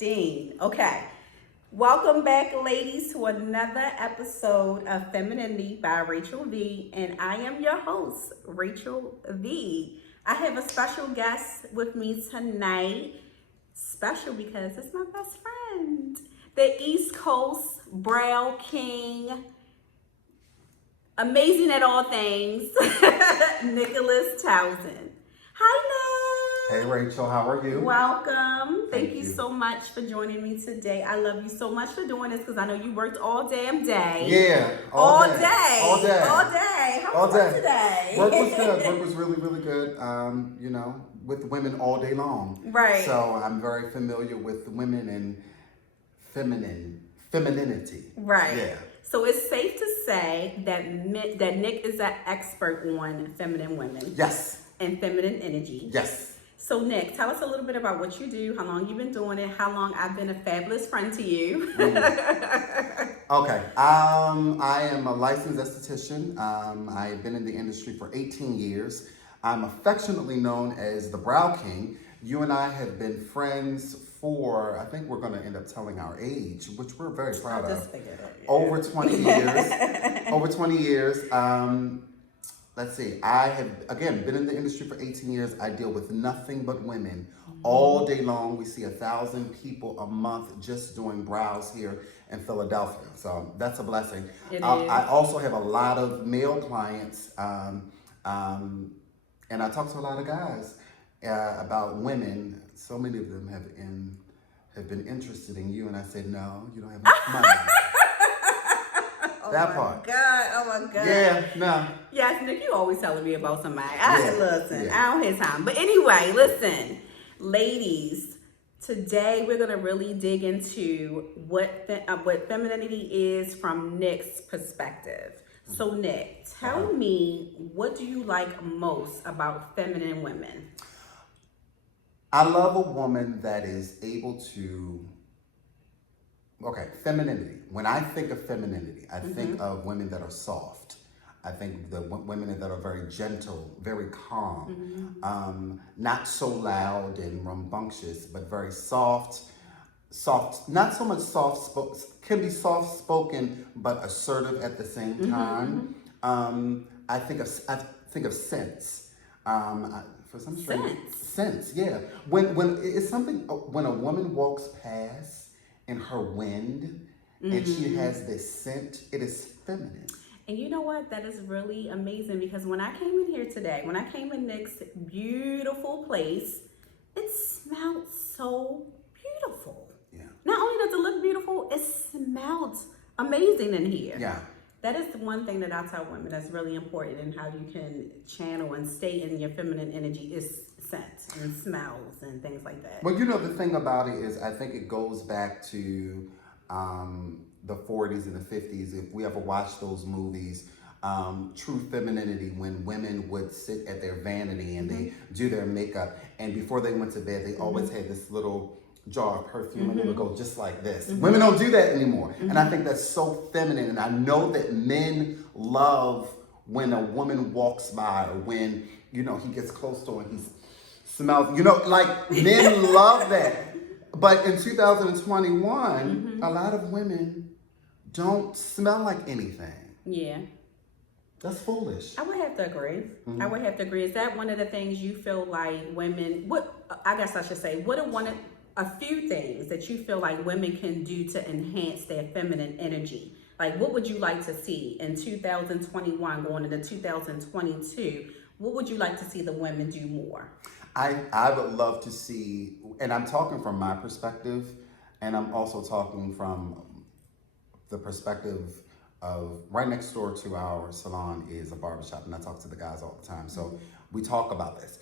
Interesting. Okay. Welcome back, ladies, to another episode of Femininity by Rachel V. And I am your host, Rachel V. I have a special guest with me tonight. Special because it's my best friend, the East Coast Brow King, amazing at all things, Nicholas Thompson. Hi, Nick. Hey, Rachel, how are you? Welcome. Thank you you so much for joining me today. I love you so much for doing this because I know you worked all damn day. Yeah, All day. day. All day. All day. How All was work day. today? Work was good. Work was really, really good. With women all day long. Right. So I'm very familiar with women and femininity. Right. Yeah. So it's safe to say that Nick is an expert on feminine women. Yes. And feminine energy. Yes. So Nick, tell us a little bit about what you do, how long you've been doing it, how long I've been a fabulous friend to you. Okay. I am a licensed esthetician. I've been in the industry for 18 years. I'm affectionately known as the Brow King. You and I have been friends for, I think we're going to end up telling our age, which we're very proud of. Just figured it, yeah. Over 20 years. Over 20 years. Let's see. I have, again, been in the industry for 18 years. I deal with nothing but women all day long. We see 1,000 people a month just doing brows here in Philadelphia. So that's a blessing. I also have a lot of male clients, and I talk to a lot of guys about women. So many of them have been interested in you, and I said, no, you don't have enough money. That part. Oh my God. Yeah, no. Yes, Nick, you always telling me about somebody. Listen, yeah. I don't have time. But anyway, listen, ladies, today we're going to really dig into what femininity is from Nick's perspective. So Nick, tell me, what do you like most about feminine women? I love a woman that is able to, femininity. When I think of femininity, I think of women that are soft. I think the women that are very gentle, very calm, not so loud and rambunctious, but very soft, not so much can be soft spoken, but assertive at the same time. I think of sense. For some sense, yeah. When it's something, when a woman walks past in her wind, and she has this scent, it is feminine. And you know what? That is really amazing because when I came in here today, when I came in Nick's beautiful place, it smelled so beautiful. Yeah. Not only does it look beautiful, it smells amazing in here. Yeah. That is the one thing that I tell women that's really important in how you can channel and stay in your feminine energy is scent and smells and things like that. Well, the thing about it is I think it goes back to the 40s and the 50s. If we ever watch those movies, True Femininity, when women would sit at their vanity and they do their makeup, and before they went to bed, they always had this little jar of perfume and it would go just like this. Women don't do that anymore. And I think that's so feminine. And I know that men love when a woman walks by or when, he gets close to her and he smells, men love that. But in 2021, a lot of women don't smell like anything. Yeah. That's foolish. I would have to agree. I would have to agree. Is that one of the things you feel like women, what are a few things that you feel like women can do to enhance their feminine energy? Like, what would you like to see in 2021 going into 2022? What would you like to see the women do more? I would love to see, and I'm talking from my perspective, and I'm also talking from the perspective of right next door to our salon is a barbershop, and I talk to the guys all the time. So we talk about this.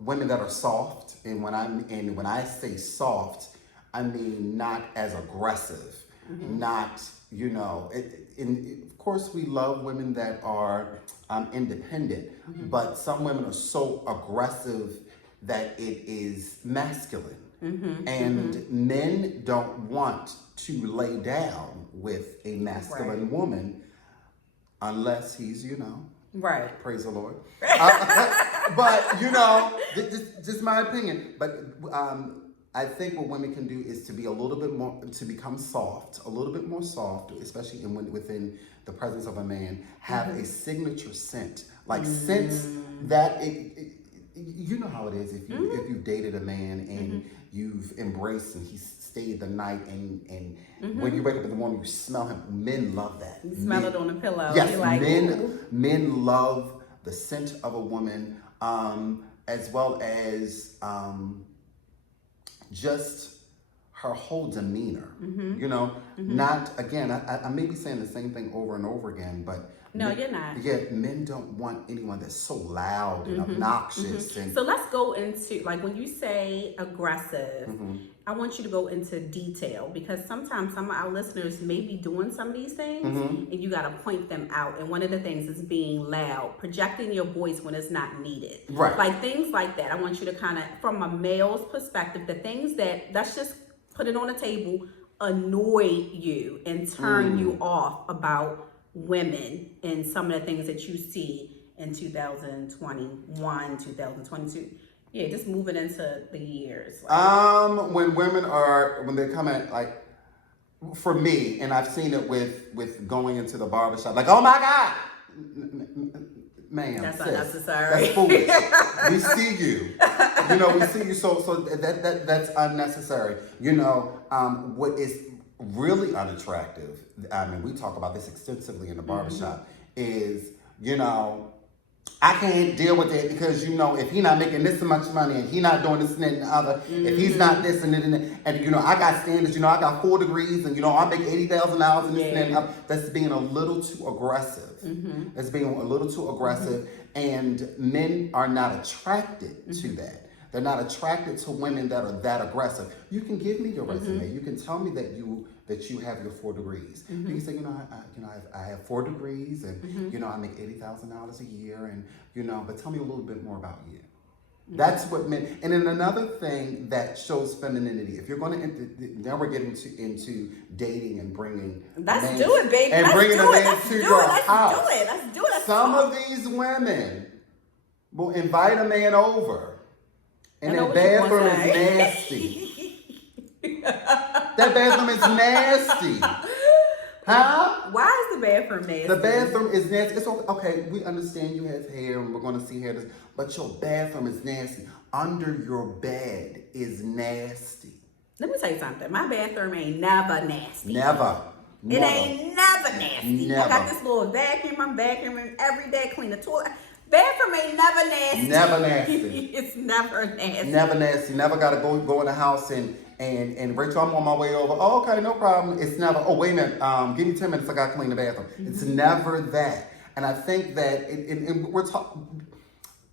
Women that are soft, and when I say soft, I mean not as aggressive, not, of course we love women that are independent, but some women are so aggressive that it is masculine. And men don't want to lay down with a masculine woman unless he's, Right. Praise the Lord. But, just my opinion. But I think what women can do is to be a little bit more, to become soft, a little bit more soft, especially within the presence of a man. Have a signature scent, like scents that you know how it is if you've dated a man and you've embraced and he's stayed the night and when you wake up in the morning you smell him. Men love that. You smell it on the pillow. Yes, You're like, men love the scent of a woman, as well as just her whole demeanor. You know, not again. I may be saying the same thing over and over again, but no, you're not. Yeah, men don't want anyone that's so loud and obnoxious. And so let's go into, like, when you say aggressive, I want you to go into detail, because sometimes some of our listeners may be doing some of these things and you got to point them out. And one of the things is being loud, projecting your voice when it's not needed. Right. Like things like that. I want you to kind of, from a male's perspective, the things that's just put it on the table, annoy you and turn you off about women and some of the things that you see in 2021, 2022. Yeah, just moving into the years. When women when they come at, like, for me, and I've seen it with going into the barbershop, like, oh my God, ma'am, that's sis, unnecessary. That's foolish. We see you. You know, we see you. So that's unnecessary. You know, what is really unattractive, I mean, we talk about this extensively in the barbershop, is, you know, I can't deal with it because, you know, if he's not making this much money and he's not doing this and that and the other, if he's not this and that and you know, I got standards, you know, I got 4 degrees and, you know, I make $80,000 and this and that and other. That's being a little too aggressive. That's being a little too aggressive, and men are not attracted to that. They're not attracted to women that are that aggressive. You can give me your resume. You can tell me that you have your 4 degrees. You can say, you know, I have 4 degrees, and you know, I make $80,000 a year, and you know, but tell me a little bit more about you. That's what men. And then another thing that shows femininity. If you're going to, now we're getting into dating and bringing. Let's men, do it, baby. And let's bringing do a it. man Let's to do your it. Let's house. do it. Let's do it. Let's Some talk. of these women will invite a man over, and I know that what you bathroom gonna is say. nasty. That bathroom is nasty. Huh? Why is the bathroom nasty? The bathroom is nasty. It's okay. We understand you have hair, and we're going to see hair, but your bathroom is nasty. Under your bed is nasty. Let me tell you something. My bathroom ain't never nasty. Never. It ain't never nasty. Never. I got this little vacuum. I'm vacuuming every day, clean the toilet. Bathroom ain't never nasty. Never nasty. It's never nasty. Never nasty. Never got to go in the house and Rachel, I'm on my way over. Oh, okay, no problem. It's never, oh, wait a minute. Give me 10 minutes. I got to clean the bathroom. It's never that. And I think that, and we're talking,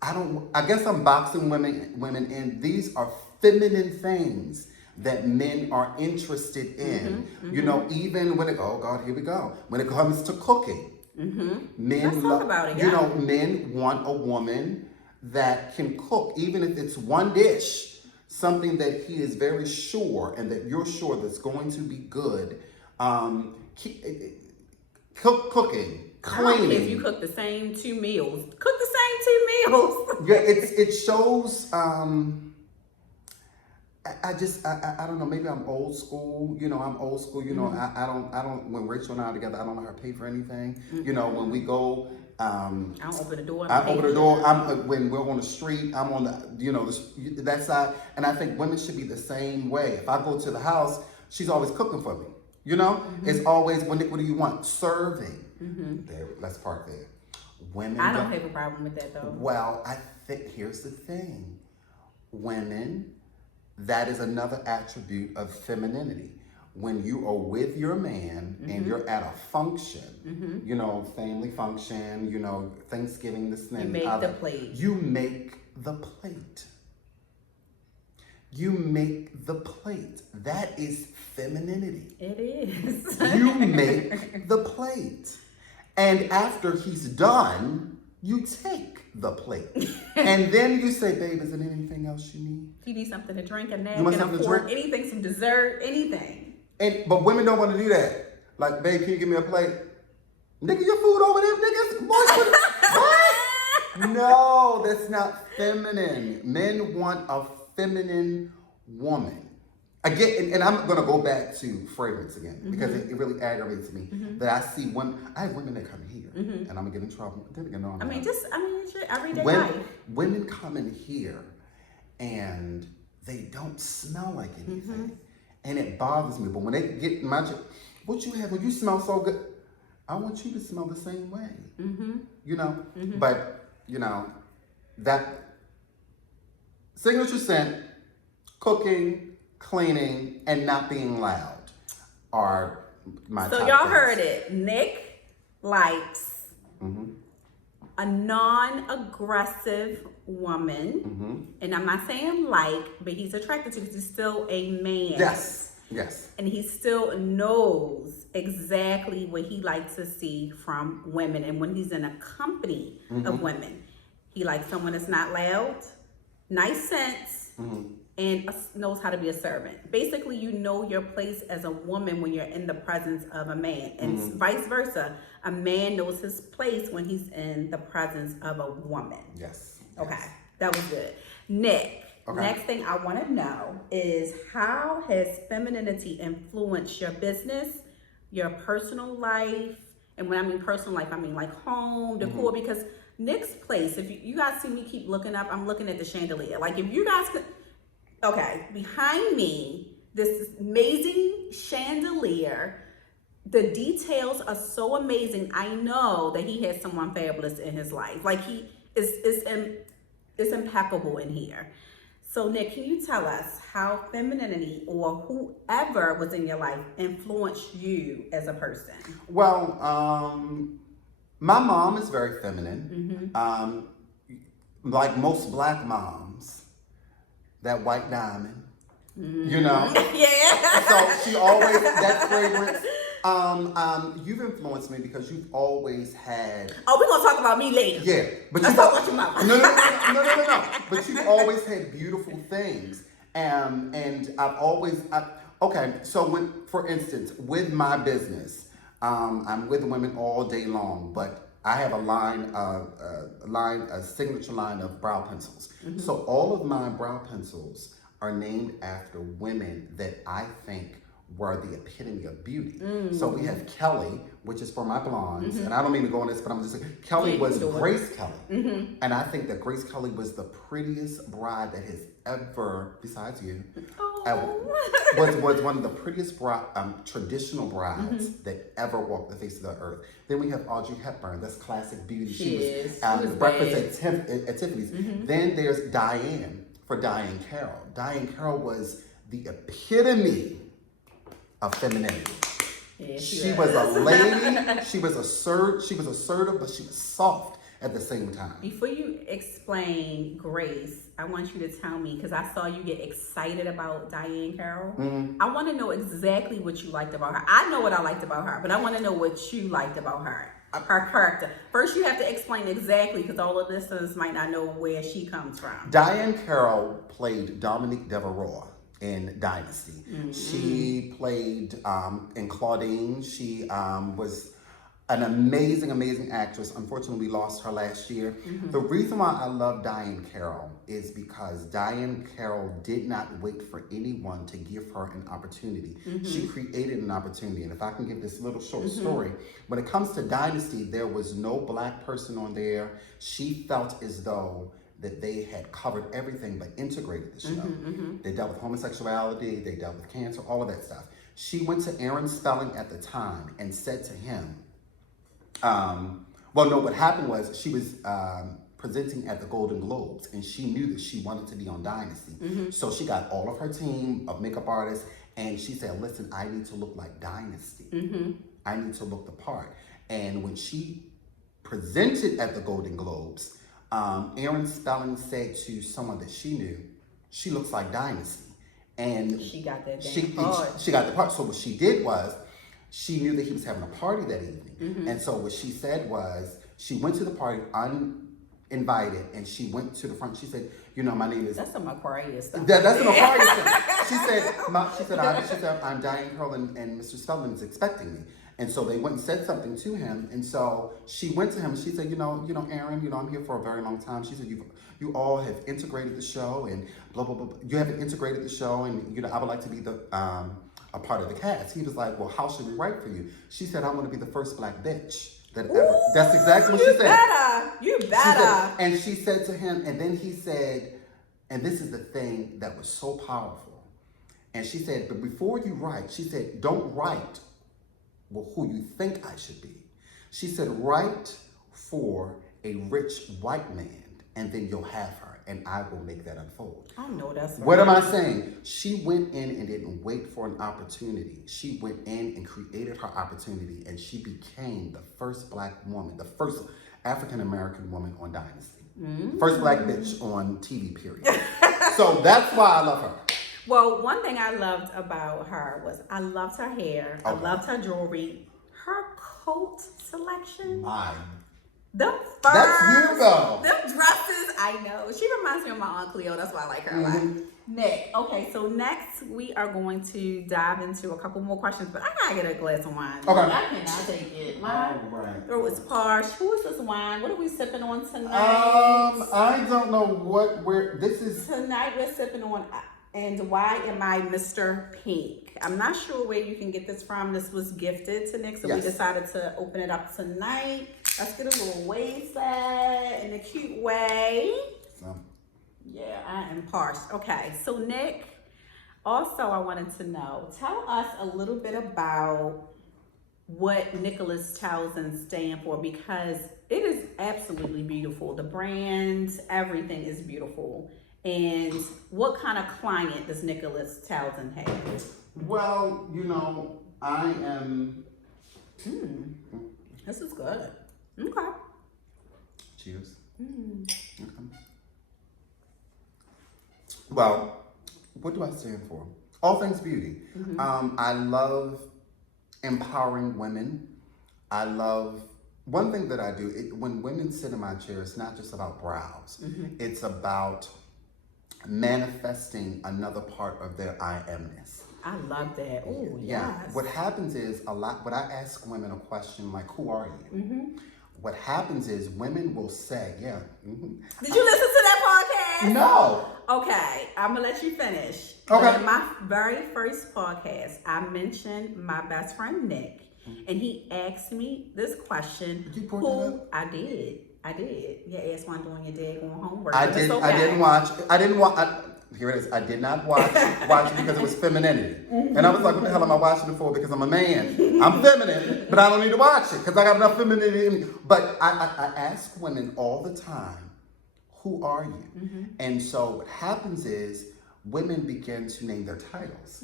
I guess I'm boxing women in. These are feminine things that men are interested in. You know, even when oh God, here we go. When it comes to cooking, men Let's talk about it, yeah. You know, men want a woman that can cook, even if it's one dish, something that he is very sure and that you're sure that's going to be good. Cooking. Cleaning. I don't care if you cook the same 2 meals. Cook the same 2 meals. Yeah, it shows. I don't know. Maybe I'm old school. You know, I'm old school. You know, I don't. When Rachel and I are together, I don't let her pay for anything. You know, when we go. I don't open the door. I open the door. When we're on the street, I'm on the, you know, that side. And I think women should be the same way. If I go to the house, she's always cooking for me. You know, it's always, what do you want? Serving. There, let's park there. Women. I don't have a problem with that though. Well, I think here's the thing. Women, that is another attribute of femininity. When you are with your man and you're at a function, you know, family function, you know, Thanksgiving, this and that. You make the plate. You make the plate. You make the plate. That is femininity. It is. You make the plate. And after he's done, you take the plate. And then you say, babe, is there anything else you need? You need something to drink, a You want napkin, a something to fork, drink? anything, some dessert, anything. But women don't want to do that. Like, babe, can you give me a plate? Nigga, your food over there, niggas. What? No, that's not feminine. Men want a feminine woman. Again, and I'm gonna go back to fragrance again because it really aggravates me that I see I have women that come here and I'm gonna get in trouble. Then again, no, I'm not. It's your everyday life. Women come in here and they don't smell like anything, and it bothers me. But when they get in my what you have, when you smell so good, I want you to smell the same way. You know, but you know that signature scent, cooking, cleaning, and not being loud are my top So y'all things. heard it. Nick likes a non-aggressive woman. And I'm not saying but he's attracted to because he's still a man. Yes. And he still knows exactly what he likes to see from women. And when he's in a company of women, he likes someone that's not loud, nice sense, and knows how to be a servant. Basically, you know your place as a woman when you're in the presence of a man. And vice versa. A man knows his place when he's in the presence of a woman. Yes. Okay, that was good. Nick, Okay. next thing I want to know is how has femininity influenced your business, your personal life? And when I mean personal life, I mean like home, decor, because Nick's place, if you guys see me keep looking up, I'm looking at the chandelier. Like if you guys could, okay, behind me, this amazing chandelier, the details are so amazing. I know that he has someone fabulous in his life. Like it's impeccable in here. So Nick, can you tell us how femininity or whoever was in your life influenced you as a person? Well, my mom is very feminine. Like most black moms, that white diamond, you know. Yeah. So she always that fragrance. You've influenced me because you've always had. Oh, we're gonna talk about me later. Yeah, but Let's talk about your mama. No. But you've always had beautiful things, and I've always. Okay, so for instance, with my business, I'm with women all day long, but I have a signature line of brow pencils. So all of my brow pencils are named after women that I think were the epitome of beauty. So we have Kelly, which is for my blondes, and I don't mean to go on this, but I'm just saying, Kelly was Grace Kelly. And I think that Grace Kelly was the prettiest bride that has ever, besides you, was one of the prettiest traditional brides that ever walked the face of the earth. Then we have Audrey Hepburn, that's classic beauty. She was Breakfast at Tiffany's. Then there's Diane, for Diane Carroll. Diane Carroll was the epitome of femininity. Yeah, she was a lady. She was assertive, but she was soft at the same time. Before you explain Grace, I want you to tell me, because I saw you get excited about Diane Carroll. I want to know exactly what you liked about her. I know what I liked about her, but I want to know what you liked about her. Her character. First, you have to explain exactly, because all of the listeners might not know where she comes from. Diane Carroll played Dominique Devereaux in Dynasty. She played in Claudine. She was an amazing actress. Unfortunately, we lost her last year. The reason why I love Diane Carroll is because Diane Carroll did not wait for anyone to give her an opportunity. She created an opportunity. And if I can give this little short story, when it comes to Dynasty, there was no black person on there. She felt as though that they had covered everything but integrated the show. They dealt with homosexuality, they dealt with cancer, all of that stuff. She went to Aaron Spelling at the time and said to him, what happened was she was presenting at the Golden Globes and she knew that she wanted to be on Dynasty. So she got all of her team of makeup artists and she said, listen, I need to look like Dynasty. I need to look the part. And when she presented at the Golden Globes, Aaron Spelling said to someone that she knew, she looks like Dynasty. And she got that she got the part. So what she did was, she knew that he was having a party that evening. And so what she said was, she went to the party uninvited and she went to the front. She said, you know, my name is... That's some Aquarius stuff. That's an Aquarius thing. She said, I'm Diane Carroll and Mr. Spelling is expecting me. And so they went and said something to him. And so she went to him and she said, Aaron, I'm here for a very long time. She said, you all have integrated the show and blah, blah, blah. You have integrated the show and, I would like to be a part of the cast. He was like, well, how should we write for you? She said, I want to be the first black bitch that ever. Ooh, that's exactly what she said. You better. And she said to him, and then he said, and this is the thing that was so powerful. And she said, but before you write, she said, don't write who you think I should be. She said, write for a rich white man, and then you'll have her, and I will make that unfold. I know that's right. What am I saying? She went in and didn't wait for an opportunity. She went in and created her opportunity, and she became the first black woman, the first African-American woman on Dynasty. Mm-hmm. First black bitch on TV, period. So that's why I love her. Well, one thing I loved about her was I loved her hair. Okay. I loved her jewelry. Her coat selection. Them furs. That's you, though. Them dresses. I know. She reminds me of my Aunt Cleo. That's why I like her a lot. Nick. Okay, so next we are going to dive into a couple more questions, but I gotta get a glass of wine. Okay. I cannot take it. My throat is parched. Who is this wine? What are we sipping on tonight? I don't know this is. Tonight we're sipping on And Why Am I Mr. Pink? I'm not sure where you can get this from. This was gifted to Nick, so we decided to open it up tonight. Let's get a little waist in a cute way. Yeah, I am parched. Okay, so Nick, also I wanted to know, tell us a little bit about what Nicholas Townsend stand for, because it is absolutely beautiful. The brand, everything is beautiful. And what kind of client does Nicholas Townsend have? Well, I am... This is good. Okay. Cheers. Okay. Well, what do I stand for? All things beauty. I love empowering women. I love... One thing that I do, when women sit in my chair, it's not just about brows. It's about manifesting another part of their I amness. I love that. Oh, yeah. Yes. What happens is when I ask women a question like, who are you? What happens is women will say, Did you listen to that podcast? No. Okay, I'm gonna let you finish. Okay. But in my very first podcast, I mentioned my best friend Nick, and he asked me this question. Did you that up? I did. Yeah, asked why I'm doing your daggone homework. I didn't watch. Here it is. I did not watch it because it was Femininity. And I was like, what the hell am I watching it for? Because I'm a man. I'm feminine, but I don't need to watch it because I got enough femininity in me. But I ask women all the time, who are you? And so what happens is women begin to name their titles.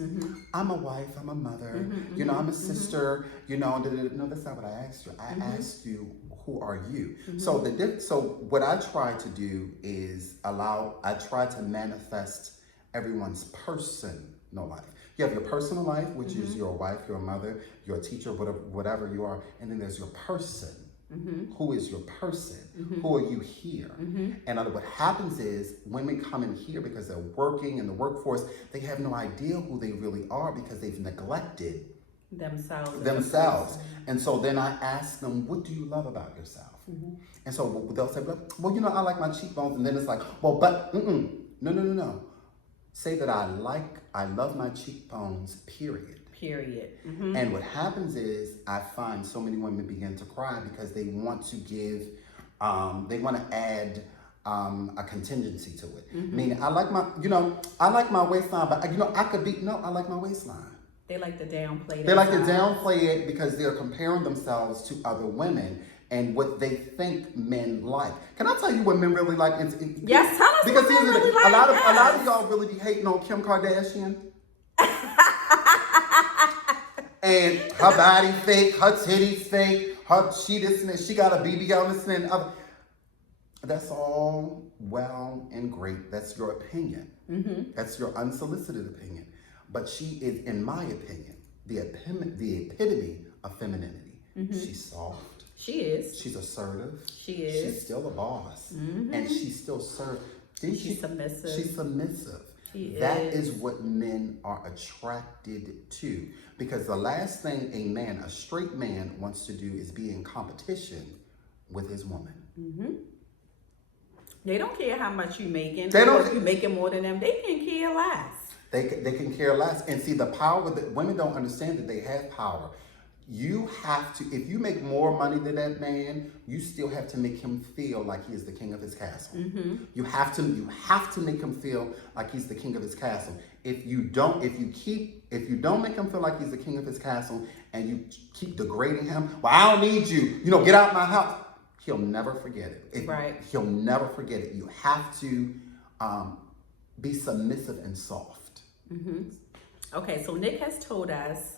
I'm a wife, I'm a mother, I'm a sister, no, that's not what I asked you. I asked you, who are you? So what I try to do is I try to manifest everyone's personal life. You have your personal life, which is your wife, your mother, your teacher, whatever you are, and then there's your person. Who is your person? Who are you here? And what happens is women come in here because they're working in the workforce. They have no idea who they really are because they've neglected themselves. And so then I ask them, what do you love about yourself? And so they'll say, well, I like my cheekbones. And then it's like, well, but no. Say that I love my cheekbones, period. And what happens is I find so many women begin to cry because they want to they want to add a contingency to it. Meaning I like my waistline, but I like my waistline. They like to downplay it. They like to downplay it because they're comparing themselves to other women and what they think men like. Can I tell you what men really like? Yes, tell us because what men really like. A lot of y'all really be hating on Kim Kardashian. And her body fake, her titties fake, she this and that, she got a BB on this and other. That's all well and great. That's your opinion. That's your unsolicited opinion. But she is, in my opinion, the epitome of femininity. She's soft. She is. She's assertive. She is. She's still a boss. And she's still served. She's submissive. She's submissive. That is what men are attracted to. Because the last thing a straight man wants to do is be in competition with his woman. Mm-hmm. They don't care how much you making. They don't. If you making more than them, they can care less. They can care less. And see, the power that women don't understand that they have power. You have to, if you make more money than that man, you still have to make him feel like he is the king of his castle. Mm-hmm. You have to make him feel like he's the king of his castle. If you don't make him feel like he's the king of his castle and you keep degrading him, well, I don't need you, get out my house. He'll never forget it. Right. He'll never forget it. You have to be submissive and soft. Mm-hmm. Okay, so Nick has told us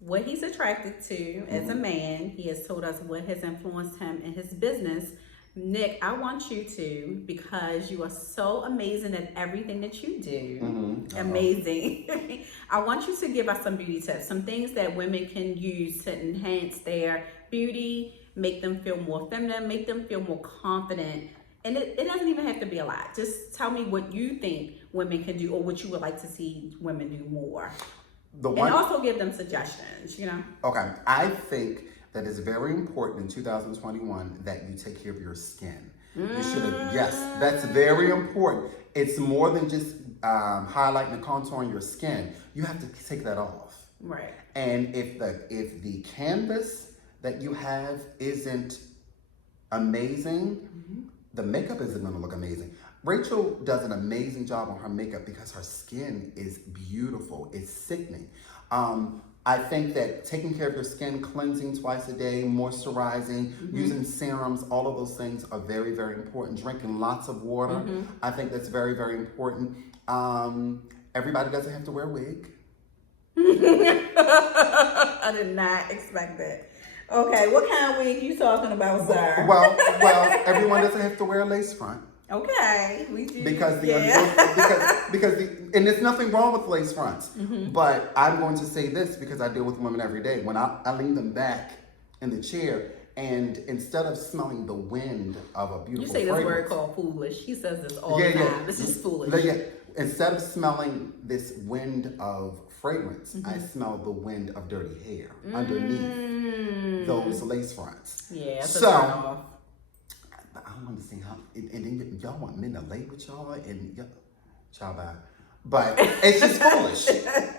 what he's attracted to as a man. He has told us what has influenced him in his business. Nick, I want you to, because you are so amazing at everything that you do, amazing. I want you to give us some beauty tips, some things that women can use to enhance their beauty, make them feel more feminine, make them feel more confident. And it doesn't even have to be a lot. Just tell me what you think women can do or what you would like to see women do more. And also give them suggestions, Okay, I think that it's very important in 2021 that you take care of your skin. You should have, yes, that's very important. It's more than just highlighting and contouring your skin. You have to take that off. Right. And if the canvas that you have isn't amazing, the makeup isn't going to look amazing. Rachel does an amazing job on her makeup because her skin is beautiful. It's sickening. I think that taking care of your skin, cleansing twice a day, moisturizing, using serums, all of those things are very, very important. Drinking lots of water, I think that's very, very important. Everybody doesn't have to wear a wig. I did not expect that. Okay, what kind of wig you talking about, sir? Well, everyone doesn't have to wear a lace front. Okay, we do. Because and there's nothing wrong with lace fronts. But I'm going to say this because I deal with women every day. When I lean them back in the chair, and instead of smelling the wind of a beautiful You say this word called foolish. He says this all the time. This is foolish. Yeah. Instead of smelling this wind of fragrance, I smell the wind of dirty hair underneath those lace fronts. Yeah, that's so. A turn off. I don't understand how, and then y'all want men to lay with y'all, and child bye. But it's just foolish.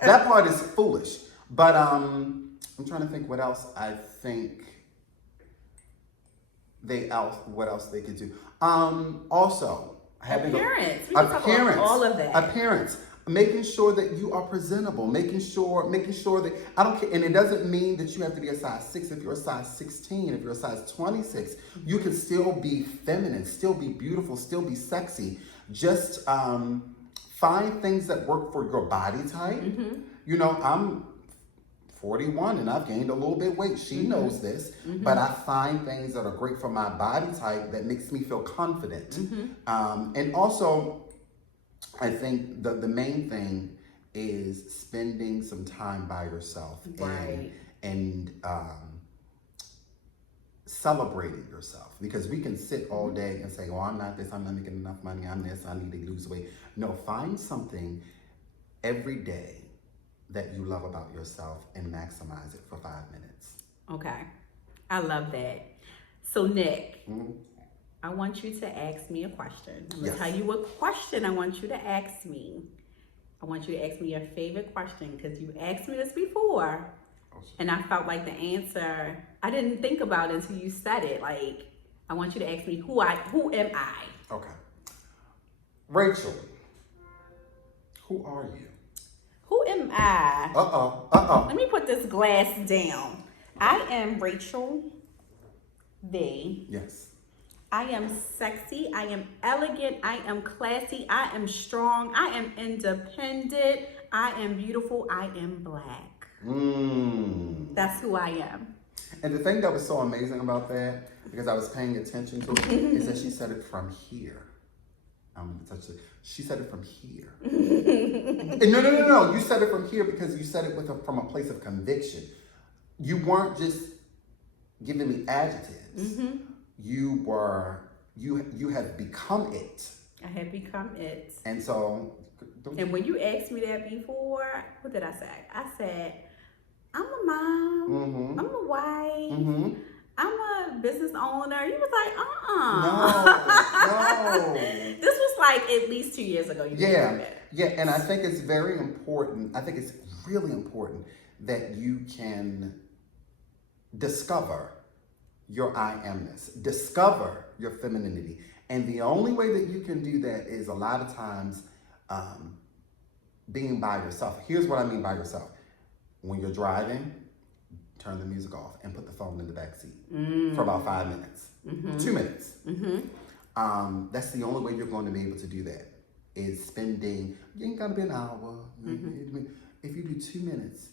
That part is foolish. But I'm trying to think what else I think what else they could do. Also having appearance. We can talk about all of that. Appearance. Making sure that you are presentable, making sure that, I don't care, and it doesn't mean that you have to be a size 6 if you're a size 16, if you're a size 26, you can still be feminine, still be beautiful, still be sexy. Just find things that work for your body type. I'm 41 and I've gained a little bit of weight. She knows this, but I find things that are great for my body type that makes me feel confident. And also, I think the main thing is spending some time by yourself and celebrating yourself, because we can sit all day and say, oh, I'm not this, I'm not making enough money, I'm this, I need to lose weight. No, find something every day that you love about yourself and maximize it for 5 minutes. Okay, I love that. So Nick, I want you to ask me a question. I'm going to tell you what question I want you to ask me. I want you to ask me your favorite question, because you asked me this before, and I felt like the answer, I didn't think about it until you said it. Like, I want you to ask me, who am I? Okay. Rachel, who are you? Who am I? Let me put this glass down. I am Rachel V. Yes. I am sexy, I am elegant, I am classy, I am strong, I am independent, I am beautiful, I am black. That's who I am. And the thing that was so amazing about that, because I was paying attention to it, is that she said it from here. I'm going to touch it. She said it from here. No. You said it from here because you said it from a place of conviction. You weren't just giving me adjectives. You have become it. I have become it. And so Don't And when you asked me that before, what did I say? I said, I'm a mom, Mm-hmm. I'm a wife, Mm-hmm. I'm a business owner. You was like, No. This was like at least 2 years ago. You didn't do that. Yeah, and I think it's very important. I think it's really important that you can discover your I amness, discover your femininity. And the only way that you can do that is a lot of times being by yourself. Here's what I mean by yourself. When you're driving, turn the music off and put the phone in the back seat for about 5 minutes, 2 minutes. That's the only way you're going to be able to do that, is spending, you ain't got to be an hour. If you do 2 minutes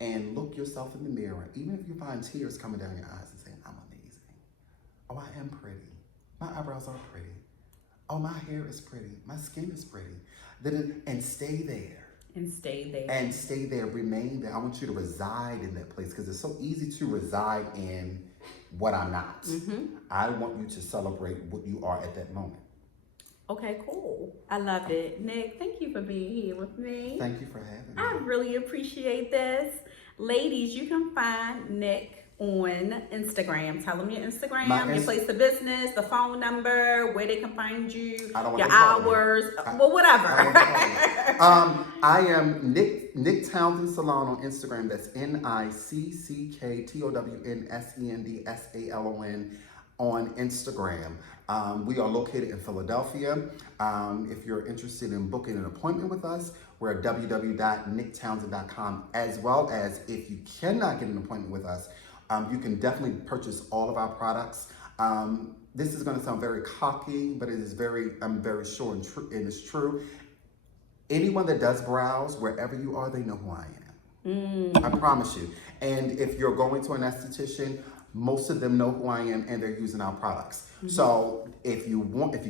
and look yourself in the mirror, even if you find tears coming down your eyes and saying, I'm amazing. Oh, I am pretty. My eyebrows are pretty. Oh, my hair is pretty. My skin is pretty. And stay there. And stay there. And stay there, remain there. I want you to reside in that place because it's so easy to reside in what I'm not. I want you to celebrate what you are at that moment. Okay, cool. I love it. Nick, thank you for being here with me. Thank you for having me. I really appreciate this. Ladies, you can find Nick on Instagram. Tell them your Instagram, your place of business, the phone number, where they can find you, your hours, well, whatever. I am Nick Townsend Salon on Instagram. That's NickTownsendSalon on Instagram. We are located in Philadelphia. If you're interested in booking an appointment with us, we're at www.nicktownsend.com, as well as if you cannot get an appointment with us, you can definitely purchase all of our products. This is going to sound very cocky, but it is I'm very sure and it's true. Anyone that does browse, wherever you are, they know who I am. I promise you. And if you're going to an esthetician, most of them know who I am and they're using our products. So if you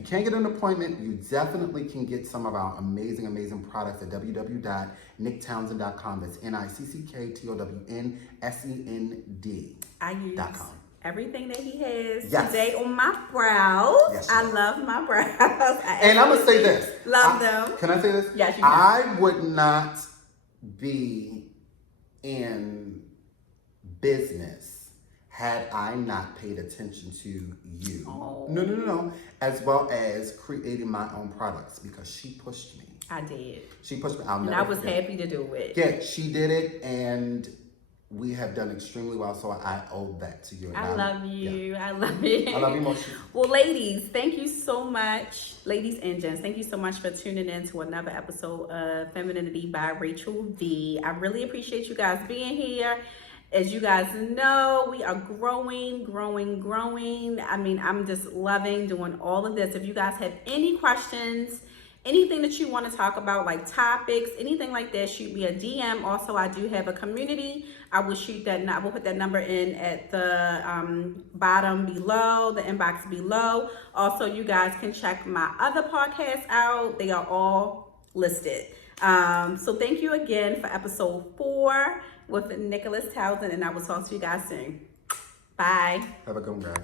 can't get an appointment, you definitely can get some of our amazing products at www.nicktownsend.com. That's NickTownsend. I use everything that he has Yes. today on my brows. Yes, I love my brows. And I'm going to say this. Love them. Can I say this? Yes, you can. I would not be in business had I not paid attention to you. Oh. No. As well as creating my own products because she pushed me. I did. She pushed me. And I was happy to do it. Yeah, she did it and we have done extremely well, so I owe that to you. I love you. Yeah. I love you. I love you more. Well, ladies, thank you so much. Ladies and gents, thank you so much for tuning in to another episode of Femininity by Rachel V. I really appreciate you guys being here. As you guys know, we are growing. I mean, I'm just loving doing all of this. If you guys have any questions, anything that you want to talk about, like topics, anything like that, shoot me a DM. Also, I do have a community. I will put that number in at the bottom below, the inbox below. Also, you guys can check my other podcasts out. They are all listed. So thank you again for episode 4 with Nicholas Townsend, and I will talk to you guys soon. Bye. Have a good one, guys.